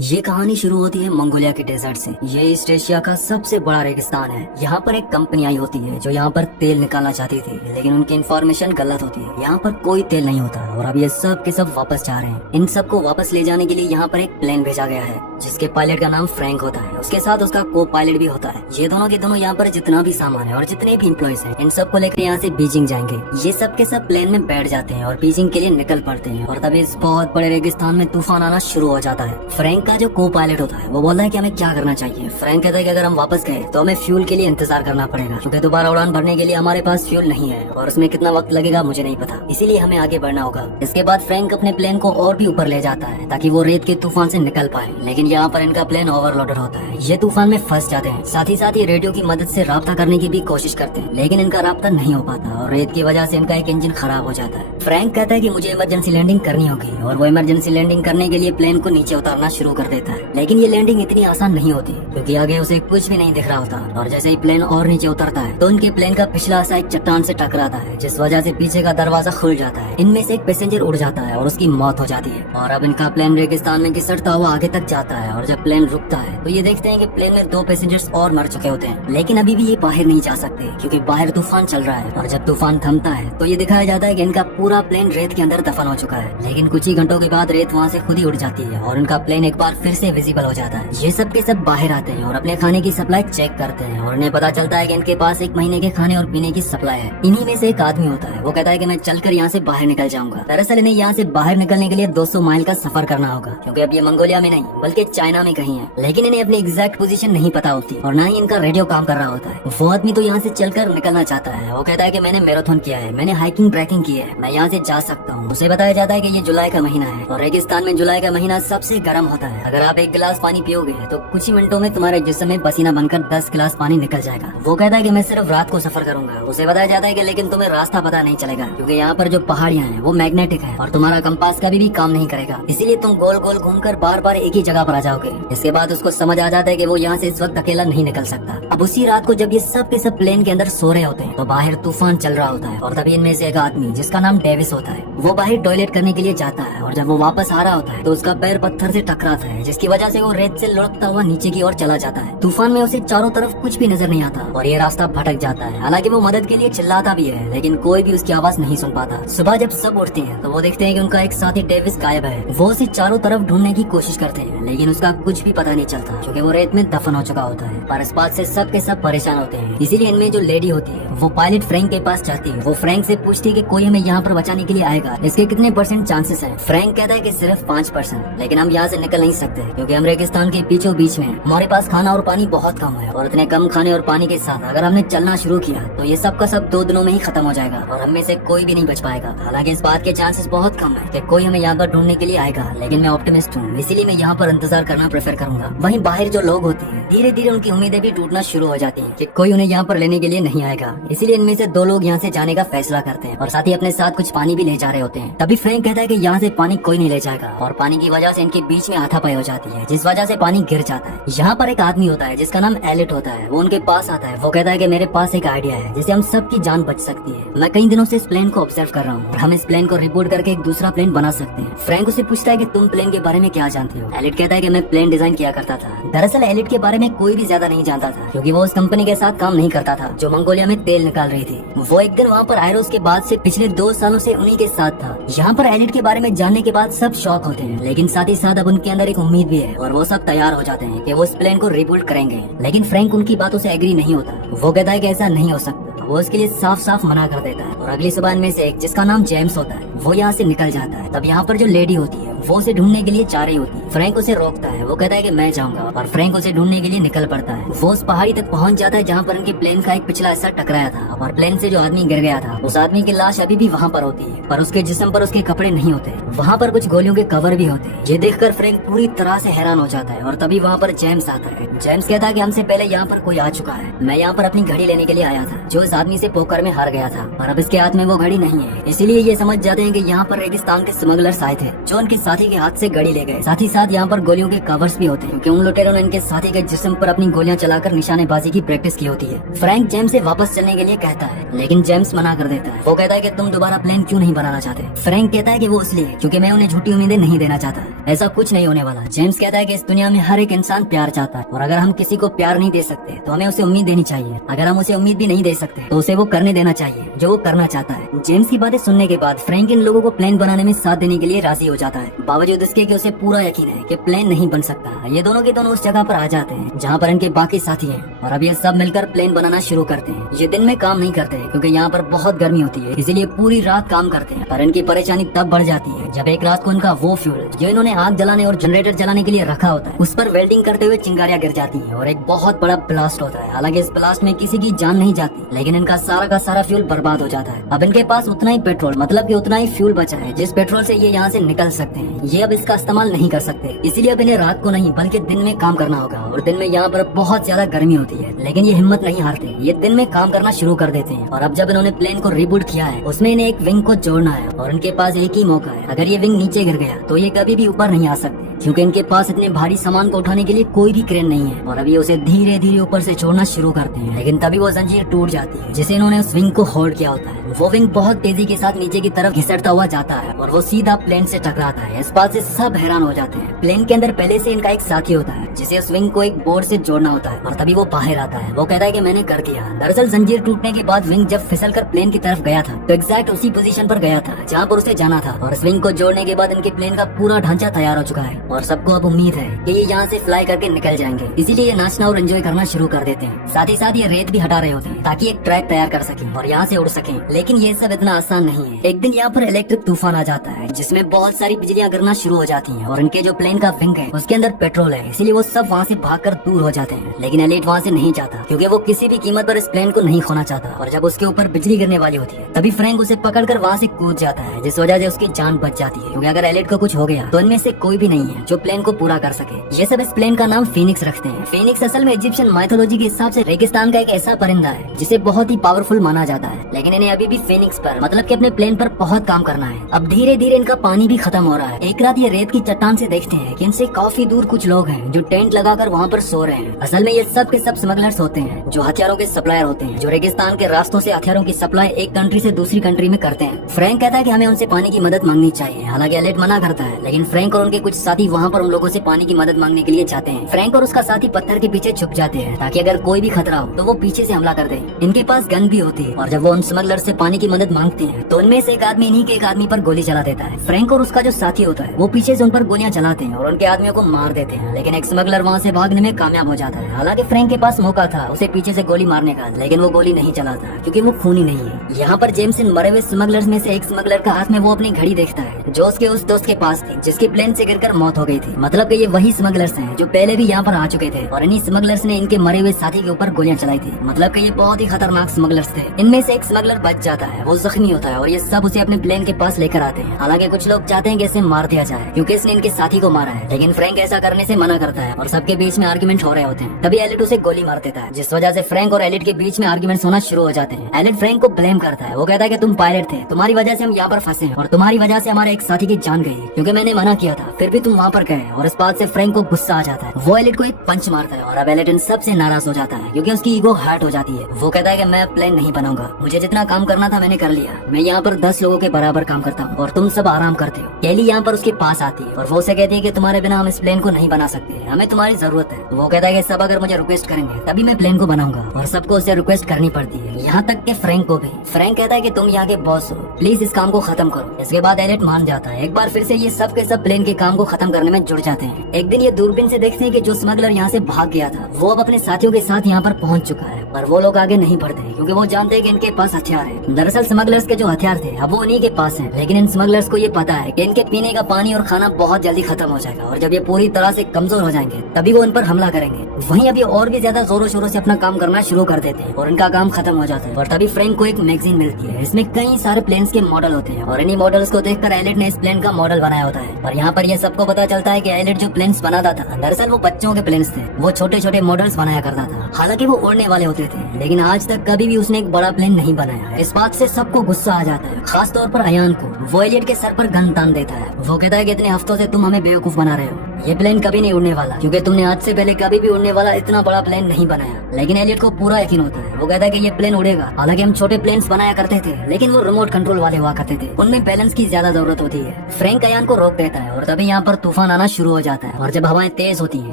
ये कहानी शुरू होती है मंगोलिया के डेजर्ट से। ये ईस्ट एशिया का सबसे बड़ा रेगिस्तान है। यहाँ पर एक कंपनी आई होती है जो यहाँ पर तेल निकालना चाहती थी, लेकिन उनकी इन्फॉर्मेशन गलत होती है। यहाँ पर कोई तेल नहीं होता और अब ये सब के सब वापस जा रहे हैं। इन सबको वापस ले जाने के लिए यहाँ पर एक प्लेन भेजा गया है जिसके पायलट का नाम फ्रैंक होता है। उसके साथ उसका को पायलट भी होता है। ये दोनों के दोनों यहाँ पर जितना भी सामान है और जितने भी इम्प्लॉयज हैं, इन सबको लेकर यहाँ से बीजिंग जाएंगे। ये सब के सब प्लेन में बैठ जाते हैं और बीजिंग के लिए निकल पड़ते हैं। और तभी इस बहुत बड़े रेगिस्तान में तूफान आना शुरू हो जाता है। फ्रैंक का जो को पायलट होता है वो बोलता है कि हमें क्या करना चाहिए। फ्रैंक कहता है कि अगर हम वापस गए तो हमें फ्यूल के लिए इंतजार करना पड़ेगा, क्योंकि दोबारा उड़ान भरने के लिए हमारे पास फ्यूल नहीं है और उसमें कितना वक्त लगेगा मुझे नहीं पता, इसीलिए हमें आगे बढ़ना होगा। इसके बाद फ्रैंक अपने प्लेन को और भी ऊपर ले जाता है ताकि वो रेत के तूफान से निकल पाए, लेकिन यहाँ पर इनका प्लेन ओवरलोडेड होता है। ये तूफान में फंस जाते हैं। साथ ही रेडियो की मदद से राब्ता करने की भी कोशिश करते हैं, लेकिन इनका राब्ता नहीं हो पाता और रेत की वजह से इनका एक इंजन खराब हो जाता है। फ्रैंक कहता है कि मुझे इमरजेंसी लैंडिंग करनी होगी और वो इमरजेंसी लैंडिंग करने के लिए प्लेन को नीचे उतारना शुरू कर देता है। लेकिन ये लैंडिंग इतनी आसान नहीं होती क्योंकि आगे उसे कुछ भी नहीं दिख रहा होता और जैसे ही प्लेन और नीचे उतरता है तो उनके प्लेन का पिछला हिस्सा एक चट्टान से टकराता है, जिस वजह से पीछे का दरवाजा खुल जाता है। इनमें से एक पैसेंजर उड़ जाता है और उसकी मौत हो जाती है। और अब इनका प्लेन रेगिस्तान में घिसटता हुआ आगे तक जाता है और जब प्लेन रुकता है तो ये देखते हैं कि प्लेन में 2 पैसेंजर्स और मर चुके होते हैं, लेकिन अभी भी ये बाहर नहीं जा सकते क्योंकि बाहर तूफान चल रहा है। और जब तूफान थमता है तो ये दिखाया जाता है कि इनका पूरा प्लेन रेत के अंदर दफन हो चुका है। लेकिन कुछ ही घंटों के बाद रेत वहाँ से खुद ही उड़ जाती है और इनका प्लेन एक बार फिर से विजिबल हो जाता है। ये सब के सब बाहर आते हैं और अपने खाने की सप्लाई चेक करते हैं और उन्हें पता चलता है कि इनके पास 1 महीने के खाने और पीने की सप्लाई है। इन्हीं में से एक आदमी होता है, वो कहता है कि मैं चलकर यहाँ से बाहर निकल जाऊंगा। दरअसल इन्हें यहाँ से बाहर निकलने के लिए 200 माइल का सफर करना होगा, क्योंकि अब ये मंगोलिया में नहीं बल्कि चाइना में कहीं है। लेकिन इन्हें अपनी एग्जैक्ट पोजीशन नहीं पता होती और न ही इनका रेडियो काम कर रहा होता है। वो आदमी तो यहाँ से चलकर निकलना चाहता है। वो कहता है कि मैंने मैराथन किया है, मैंने हाइकिंग ट्रैकिंग की है, मैं यहाँ से जा सकता हूँ। उसे बताया जाता है कि ये जुलाई का महीना है और रेगिस्तान में जुलाई का महीना सबसे गर्म होता है। अगर आप 1 गिलास पानी पियोगे तो कुछ ही मिनटों में तुम्हारे जिस्म में पसीना बनकर 10 गिलास पानी निकल जाएगा। वो कहता है कि मैं सिर्फ रात को सफर करूंगा। उसे बताया जाता है कि लेकिन तुम्हें रास्ता पता नहीं चलेगा, क्योंकि यहाँ पर जो पहाड़ियाँ हैं वो मैग्नेटिक है और तुम्हारा कंपास कभी भी काम नहीं करेगा, इसीलिए तुम गोल गोल घूमकर बार बार एक ही जगह पर आ जाओगे। इसके बाद उसको समझ आ जाता है कि वो यहाँ से इस वक्त अकेला नहीं निकल सकता। अब उसी रात को जब ये सब के सब प्लेन के अंदर सो रहे होते हैं तो बाहर तूफान चल रहा होता है और तभी इनमें से एक आदमी जिसका नाम डेविस होता है वो बाहर टॉयलेट करने के लिए जाता है और जब वो वापस आ रहा होता है तो उसका पैर पत्थर से टकराता है, जिसकी वजह से वो रेत से लुढ़कता हुआ नीचे की ओर चला जाता है। तूफान में उसे चारों तरफ कुछ भी नजर नहीं आता और ये रास्ता भटक जाता है। हालांकि वो मदद के लिए चिल्लाता भी है, लेकिन कोई भी उसकी आवाज नहीं सुन पाता। सुबह जब सब उठते हैं तो वो देखते हैं कि उनका एक साथी डेविस गायब है। वो उसे चारों तरफ ढूंढने की कोशिश करते हैं, लेकिन उसका कुछ भी पता नहीं चलता क्योंकि वो रेत में दफन हो चुका होता है। पर इस बात से सब के सब परेशान होते हैं। इसीलिए इनमें जो लेडी होती है वो पायलट फ्रैंक के पास जाती है। वो फ्रैंक से पूछती है कि कोई हमें यहाँ पर बचाने के लिए आएगा, इसके कितने % चांसेस हैं। फ्रैंक कहता है कि सिर्फ 5%, लेकिन हम यहाँ से निकल नहीं सकते क्योंकि हम रेगिस्तान के बीचों बीच में हैं। हमारे पास खाना और पानी बहुत कम है और इतने कम खाने और पानी के साथ अगर हमने चलना शुरू किया तो ये सब का सब 2 दिनों में ही खत्म हो जाएगा और हम में से कोई भी नहीं बच पाएगा। हालांकि इस बात के चांसेस बहुत कम है कि कोई हमें यहाँ पर ढूंढने के लिए आएगा, लेकिन मैं ऑप्टिमिस्ट हूँ, इसीलिए मैं यहाँ पर इंतजार करना प्रेफर करूंगा। वहीं बाहर जो लोग होते हैं धीरे धीरे उनकी उम्मीदें भी टूटना शुरू हो जाती है कि कोई उन्हें यहाँ पर लेने के लिए नहीं आएगा। इसीलिए इनमें से 2 लोग यहाँ से जाने का फैसला करते हैं और साथ ही अपने साथ कुछ पानी भी ले जा रहे होते हैं। तभी फ्रैंक कहता है कि यहाँ से पानी कोई नहीं ले जाएगा और पानी की वजह से इनके बीच में हाथापाई हो जाती है, जिस वजह से पानी गिर जाता है। यहाँ पर एक आदमी होता है जिसका नाम एलिट होता है। वो उनके पास आता है। वो कहता है कि मेरे पास एक आइडिया है जिससे हम सबकी जान बच सकती है। मैं कई दिनों से इस प्लेन को ऑब्जर्व कर रहा हूँ और हम इस प्लेन को रिबूट करके एक दूसरा प्लेन बना सकते हैं। फ्रैंक उसे पूछता है कि तुम प्लेन के बारे में क्या जानते हो। एलिट कहता है कि मैं प्लेन डिजाइन किया करता था। दरअसल एलिट के बारे में कोई भी ज्यादा नहीं जानता था क्योंकि वो उस कंपनी के साथ काम नहीं करता था जो मंगोलिया में तेल निकाल रही थी। वो एक दिन वहाँ पर आया, उसके बाद से पिछले 2 सालों से उन्हीं के साथ था। यहाँ पर एलिट के बारे में जानने के बाद सब शॉक होते हैं, लेकिन साथ ही साथ अब उनके अंदर एक उम्मीद भी है और वो सब तैयार हो जाते हैं कि वो इस प्लेन को रिबिल्ड करेंगे। लेकिन फ्रैंक उनकी बातों से एग्री नहीं होता। वो कहता है कि ऐसा नहीं हो सकता। वो उसके लिए साफ साफ मना कर देता है और अगली सुबह में से एक जिसका नाम जेम्स होता है वो यहाँ से निकल जाता है। तब यहाँ पर जो लेडी होती है वो उसे ढूंढने के लिए जा रही होती है। फ्रैंक उसे रोकता है। वो कहता है कि मैं जाऊंगा और फ्रैंक उसे ढूंढने के लिए निकल पड़ता है। वो उस पहाड़ी तक पहुंच जाता है जहाँ पर उनके प्लेन का एक पिछला हिस्सा टकराया था और प्लेन से जो आदमी गिर गया था उस आदमी की लाश अभी भी वहाँ पर होती है, पर उसके जिस्म पर उसके कपड़े नहीं होते। वहाँ पर कुछ गोलियों के कवर भी होते हैं। ये देखकर फ्रैंक पूरी तरह से हैरान हो जाता है और तभी वहाँ पर जेम्स आता है। जेम्स कहता है कि हमसे पहले यहाँ पर कोई आ चुका है। मैं यहाँ पर अपनी घड़ी लेने के लिए आया था जो इस आदमी से पोकर में हार गया था और अब इसके हाथ में वो घड़ी नहीं है। इसीलिए ये समझ जाते हैं कि यहाँ पर रेगिस्तान के स्मगलर्स आए थे जो उनके साथी के हाथ से घड़ी ले गए। साथ ही साथ यहाँ पर गोलियों के कवर्स भी होते हैं क्योंकि उन लुटेरों ने इनके साथी के जिस्म पर अपनी गोलियां चलाकर निशानेबाजी की प्रैक्टिस की होती है। फ्रैंक जेम्स से वापस चलने के लिए कहता है लेकिन जेम्स मना कर देता है। वो कहता है कि तुम दोबारा प्लेन क्यों नहीं बनाना चाहते। फ्रैंक कहता है कि वो इसलिए क्योंकि मैं उन्हें झूठी उम्मीदें नहीं देना चाहता। ऐसा कुछ नहीं होने वाला। जेम्स कहता है कि इस दुनिया में हर एक इंसान प्यार चाहता है और अगर हम किसी को प्यार नहीं दे सकते तो हमें उसे उम्मीद देनी चाहिए। अगर हम उसे उम्मीद भी नहीं दे सकते तो उसे वो करने देना चाहिए जो वो करना चाहता है। जेम्स की बातें सुनने के बाद फ्रैंक इन लोगों को प्लेन बनाने में साथ देने के लिए राजी हो जाता है, बावजूद इसके कि उसे पूरा यकीन है कि प्लेन नहीं बन सकता। ये दोनों के दोनों उस जगह पर आ जाते हैं जहाँ पर इनके बाकी साथी हैं और अब ये सब मिलकर प्लेन बनाना शुरू करते हैं। ये दिन में काम नहीं करते क्योंकि यहाँ पर बहुत गर्मी होती है, इसीलिए पूरी रात काम करते हैं। पर इनकी परेशानी तब बढ़ जाती है जब एक रात को इनका वो फ्यूल जो इन्होंने आग जलाने और जनरेटर जलाने के लिए रखा होता है उस पर वेल्डिंग करते हुए चिंगारियां गिर जाती है और एक बहुत बड़ा ब्लास्ट होता है। हालांकि इस ब्लास्ट में किसी की जान नहीं जाती लेकिन इनका सारा का सारा फ्यूल बर्बाद हो जाता है। अब इनके पास उतना ही पेट्रोल मतलब कि उतना ही फ्यूल बचा है जिस पेट्रोल से ये यहाँ से निकल सकते हैं। ये अब इसका इस्तेमाल नहीं कर सकते, इसीलिए अब इन्हें रात को नहीं बल्कि दिन में काम करना होगा। और दिन में यहाँ पर बहुत ज्यादा गर्मी होती है लेकिन ये हिम्मत नहीं हारते, ये दिन में काम करना शुरू कर देते हैं। और अब जब इन्होंने प्लेन को रिबूट किया है उसमें इन्हें एक विंग को जोड़ना है और इनके पास एक ही मौका है। अगर ये विंग नीचे गिर गया तो ये कभी भी ऊपर नहीं आ सकते क्योंकि इनके पास इतने भारी सामान को उठाने के लिए कोई भी क्रेन नहीं है। और अभी उसे धीरे धीरे ऊपर से छोड़ना शुरू करते हैं लेकिन तभी वो जंजीर टूट जाती है जिसे इन्होंने उस विंग को होल्ड किया होता है। वो विंग बहुत तेजी के साथ नीचे की तरफ घिसटता हुआ जाता है और वो सीधा प्लेन से टकराता है। इस बात से सब हैरान हो जाते हैं। प्लेन के अंदर पहले से इनका एक साथी होता है जिसे उस विंग को एक बोर्ड से जोड़ना होता है और तभी वो बाहर आता है। वो कहता है कि मैंने कर दिया। दरअसल जंजीर टूटने के बाद विंग जब फिसल कर प्लेन की तरफ गया था तो एग्जैक्ट उसी पोजीशन पर गया था जहाँ पर उसे जाना था। और इस विंग को जोड़ने के बाद इनके प्लेन का पूरा ढांचा तैयार हो चुका है और सबको अब उम्मीद है कि ये यहाँ से फ्लाई करके निकल जाएंगे। इसीलिए ये नाचना और एंजॉय करना शुरू कर देते हैं। साथ ही साथ ये रेत भी हटा रहे होते हैं ताकि एक ट्रैक तैयार कर सकें और यहाँ से उड़ सकें। लेकिन ये सब इतना आसान नहीं है। एक दिन यहाँ पर इलेक्ट्रिक तूफान आ जाता है जिसमें बहुत सारी बिजलियाँ गिरना शुरू हो जाती हैं और इनके जो प्लेन का विंग है उसके अंदर पेट्रोल है, इसीलिए वो सब वहाँ से भागकर दूर हो जाते हैं। लेकिन एलिट वहाँ से नहीं जाता क्योंकि वो किसी भी कीमत पर इस प्लेन को नहीं खोना चाहता। और जब उसके ऊपर बिजली गिरने वाली होती है तभी फ्रैंक उसे पकड़कर वहाँ से कूद जाता है जिस वजह से उसकी जान बच जाती है क्योंकि अगर एलिट को कुछ हो गया तो इनमें से कोई भी नहीं है जो प्लेन को पूरा कर सके। ये सब इस प्लेन का नाम फीनिक्स रखते हैं। फीनिक्स असल में इजिप्शियन माइथोलॉजी के हिसाब से रेगिस्तान का एक ऐसा परिंदा है जिसे बहुत ही पावरफुल माना जाता है। लेकिन इन्हें अभी भी फीनिक्स पर मतलब कि अपने प्लेन पर बहुत काम करना है। अब धीरे धीरे इनका पानी भी खत्म हो रहा है। एक रात ये रेत की चट्टान से देखते हैं कि इनसे काफी दूर कुछ लोग हैं जो टेंट लगाकर वहाँ पर सो रहे हैं। असल में ये सब के सब स्मगलर्स होते हैं जो हथियारों के सप्लायर होते हैं जो रेगिस्तान के रास्तों से हथियारों की सप्लाई एक कंट्री से दूसरी कंट्री में करते हैं। फ्रैंक कहता है कि हमें उनसे पानी की मदद मांगनी चाहिए। हालांकि एलिट मना करता है लेकिन फ्रैंक और उनके कुछ साथी वहाँ पर उन लोगों से पानी की मदद मांगने के लिए जाते हैं। फ्रैंक और उसका साथी पत्थर के पीछे छुप जाते हैं ताकि अगर कोई भी खतरा हो तो वो पीछे से हमला कर दे। इनके पास गन भी होती है और जब वो उन स्मगलर्स से पानी की मदद मांगते हैं तो उनमें से एक आदमी इन्हीं के एक आदमी पर गोली चला देता है। फ्रैंक और उसका जो साथी होता है वो पीछे से उन पर गोलियां चलाते हैं और उनके आदमियों को मार देते हैं। लेकिन एक स्मगलर वहाँ से भागने में कामयाब हो जाता है। हालांकि फ्रैंक के पास मौका था उसे पीछे से गोली मारने का लेकिन वो गोली नहीं चलाता क्योंकि वो खूनी नहीं है। यहाँ पर जेम्स इन मरे हुए स्मगलर्स में से एक स्मगलर का हाथ में वो अपनी घड़ी देखता है जो उसके उस दोस्त के पास थी जिसकी प्लेन से गिरकर मौत हो गई थी। मतलब कि ये वही स्मगलर्स हैं जो पहले भी यहाँ पर आ चुके थे और इन्हीं स्मगलर्स ने इनके मरे हुए साथी के ऊपर गोलियां चलाई थी। मतलब कि ये बहुत ही खतरनाक स्मगलर्स थे। इनमें से एक स्मगलर बच जाता है, वो जख्मी होता है और ये सब उसे अपने प्लेन के पास लेकर आते हैं। हालांकि कुछ लोग चाहते हैं कि इसे मार दिया जाए क्योंकि इसने इनके साथी को मारा है लेकिन फ्रैंक ऐसा करने से मना करता है और सबके बीच में आर्गुमेंट हो रहे होते हैं। तभी एलिट उसे गोली मार देता है जिस वजह से फ्रैंक और एलिट के बीच में आर्गुमेंट होना शुरू हो जाते हैं। एलिट फ्रैंक को ब्लेम करता है। वो कहता है कि तुम पायलट थे, तुम्हारी वजह से हम यहाँ पर फंसे हैं और तुम्हारी वजह से हमारे एक साथी की जान गई क्योंकि मैंने मना किया था फिर भी तुम वहाँ पर गए। और इस बात से फ्रैंक को गुस्सा आ जाता है। वो एलिट को एक पंच मारता है और अब एलिट इन सबसे नाराज हो जाता है क्योंकि उसकी ईगो हर्ट हो जाती है। वो कहता है कि मैं प्लेन नहीं बनाऊंगा, मुझे जितना काम करना था मैंने कर लिया। मैं यहाँ पर 10 लोगों के बराबर काम करता हूँ और तुम सब आराम करते हो। कैली यहाँ पर उसके पास आती है और वो उसे कहती है कि तुम्हारे बिना हम इस प्लेन को नहीं बना सकते, हमें तुम्हारी जरूरत है। वो कहता है कि सब अगर मुझे रिक्वेस्ट करेंगे तभी मैं प्लेन को बनाऊंगा और सबको उसे रिक्वेस्ट करनी पड़ती है, यहाँ तक कि फ्रैंक को भी। फ्रैंक कहता है कि तुम यहाँ के बॉस हो, प्लीज इस काम को खत्म करो। इसके बाद एलिट मान जाता है। एक बार फिर से ये सब के सब प्लेन के काम को खत्म करने में जुड़ जाते हैं। एक दिन ये दूरबीन से देखते हैं कि जो स्मगलर यहाँ से भाग गया था वो अब अपने साथियों के साथ यहाँ पर पहुँच चुका है। पर वो लोग आगे नहीं बढ़ते क्योंकि वो जानते हैं कि इनके पास हथियार है। दरअसल स्मगलर्स के जो हथियार थे अब वो उन्हीं के पास हैं। लेकिन इन स्मगलर्स को ये पता है कि इनके पीने का पानी और खाना बहुत जल्दी खत्म हो जाएगा और जब ये पूरी तरह से कमजोर हो जाएंगे तभी वो इन पर हमला करेंगे। वहीं अब ये और भी ज्यादा जोरों शोरों से अपना काम करना शुरू कर देते हैं और इनका काम खत्म हो जाता है। और तभी फ्रैंक को एक मैगजीन मिलती है, इसमें कई सारे प्लेन्स के मॉडल होते हैं और इन्हीं मॉडल्स को देखकर एलिट ने इस प्लेन का मॉडल बनाया होता है। और यहाँ पर यह सबको पता पता चलता है कि एलियट जो प्लेन्स बनाता था दरअसल वो बच्चों के प्लेन्स थे। वो छोटे छोटे मॉडल्स बनाया करता था, हालांकि वो उड़ने वाले होते थे, लेकिन आज तक कभी भी उसने एक बड़ा प्लेन नहीं बनाया। इस बात से सबको गुस्सा आ जाता है, खास तौर पर अयान को। वो एलियट के सर पर गन तान देता है। वो कहता है कि इतने हफ्तों से तुम हमें बेवकूफ बना रहे हो, ये प्लेन कभी नहीं उड़ने वाला, क्योंकि तुमने आज से पहले कभी भी उड़ने वाला इतना बड़ा प्लेन नहीं बनाया। लेकिन एलियट को पूरा यकीन होता है। वो कहता है कि ये प्लेन उड़ेगा। हालांकि हम छोटे प्लेन्स बनाया करते थे, लेकिन वो रिमोट कंट्रोल वाले हुआ करते थे, उनमें बैलेंस की ज्यादा जरूरत होती है। फ्रैंक अयान को रोक देता है और तभी यहाँ पर तूफान आना शुरू हो जाता है। और जब हवाएं तेज होती है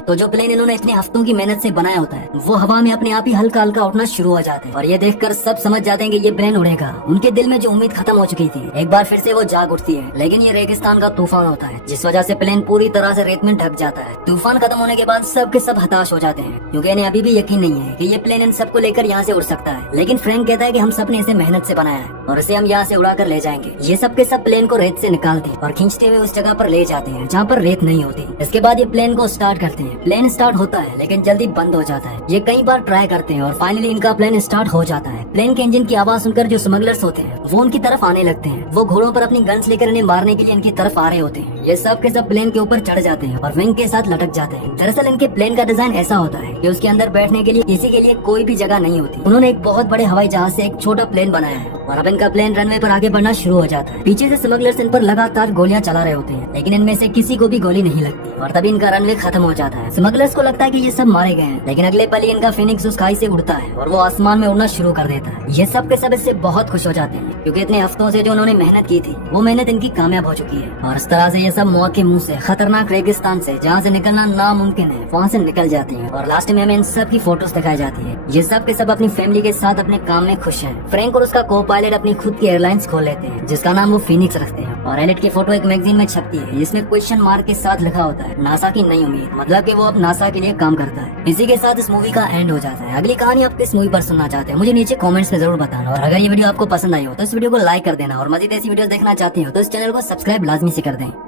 तो जो प्लेन इन्होंने इतने हफ्तों की मेहनत से बनाया होता है वो हवा में अपने आप ही हल्का हल्का उठना शुरू हो जाता है। और ये देखकर सब समझ जाते हैं कि ये प्लेन उड़ेगा। उनके दिल में जो उम्मीद खत्म हो चुकी थी एक बार फिर से वो जाग उठती है, लेकिन ये रेगिस्तान का तूफान होता है, जिस वजह से प्लेन पूरी तरह से रेत में ढक जाता है। तूफान खत्म होने के बाद सब के सब हताश हो जाते हैं, क्योंकि इन्हें अभी भी यकीन नहीं है कि ये प्लेन इन सबको लेकर यहाँ से उड़ सकता है। लेकिन फ्रैंक कहता है कि हम सब ने इसे मेहनत से बनाया है और इसे हम यहाँ से उड़ा कर ले जाएंगे। ये सब के सब प्लेन को रेत से निकालते और खींचते हुए उस जगह पर ले जाते हैं जहाँ पर रेत नहीं होती। इसके बाद ये प्लेन को स्टार्ट करते हैं। प्लेन स्टार्ट होता है लेकिन जल्दी बंद हो जाता है। ये कई बार ट्राई करते हैं और फाइनली इनका प्लेन स्टार्ट हो जाता है। प्लेन के इंजन की आवाज सुनकर जो स्मगलर्स होते हैं वो उनकी तरफ आने लगते हैं। वो घोड़ों पर अपनी गन्स लेकर इन्हें मारने के लिए इनकी तरफ आ रहे होते हैं। ये सब के सब प्लेन के ऊपर चढ़ जाते हैं और विंग के साथ लटक जाते हैं। दरअसल इनके प्लेन का डिजाइन ऐसा होता है कि उसके अंदर बैठने के लिए किसी के लिए कोई भी जगह नहीं होती। उन्होंने एक बहुत बड़े हवाई जहाज से एक छोटा प्लेन बनाया है और अब इनका प्लेन रनवे पर आगे बढ़ना शुरू हो जाता है। पीछे से स्मगलर्स इन पर लगातार गोलियां चला रहे होते हैं, लेकिन इनमें से किसी को भी गोली नहीं लगती और तभी इनका रनवे खत्म हो जाता है। स्मगलर्स को लगता है कि ये सब मारे गए हैं, लेकिन अगले पल ही इनका फिनिक्स उस खाई से उड़ता है और वो आसमान में उड़ना शुरू कर देता है। ये सब के सब इससे बहुत खुश हो जाते हैं, क्योंकि इतने हफ्तों से जो उन्होंने मेहनत की थी वो मेहनत इनकी कामयाब हो चुकी है। और इस तरह से ये सब मौत के मुंह से, खतरनाक रेगिस्तान से जहाँ से निकलना नामुमकिन है, वहाँ से निकल जाते हैं। और लास्ट में हमें इन सब की फोटोज दिखाई जाती है। ये सब के सब अपनी फैमिली के साथ अपने काम में खुश हैं। फ्रैंक और उसका को पायलट अपनी खुद की एयरलाइंस खोल लेते हैं, जिसका नाम वो फिनिक्स रखते हैं। और एलियट की फोटो एक मैगजीन में छपती है, जिसमें क्वेश्चन मार्क के साथ लिखा होता है नासा की नई उम्मीद, मतलब कि वो अब नासा के लिए काम करता है। इसी के साथ इस मूवी का एंड हो जाता है। अगली कहानी आप किस मूवी पर सुनना चाहते हैं मुझे नीचे कमेंट्स में जरूर बताना। और अगर ये वीडियो आपको पसंद आई हो तो इस वीडियो को लाइक कर देना, और मजीद ऐसी वीडियो देखना चाहते हो तो इस चैनल को सब्सक्राइब लाजमी से कर दें।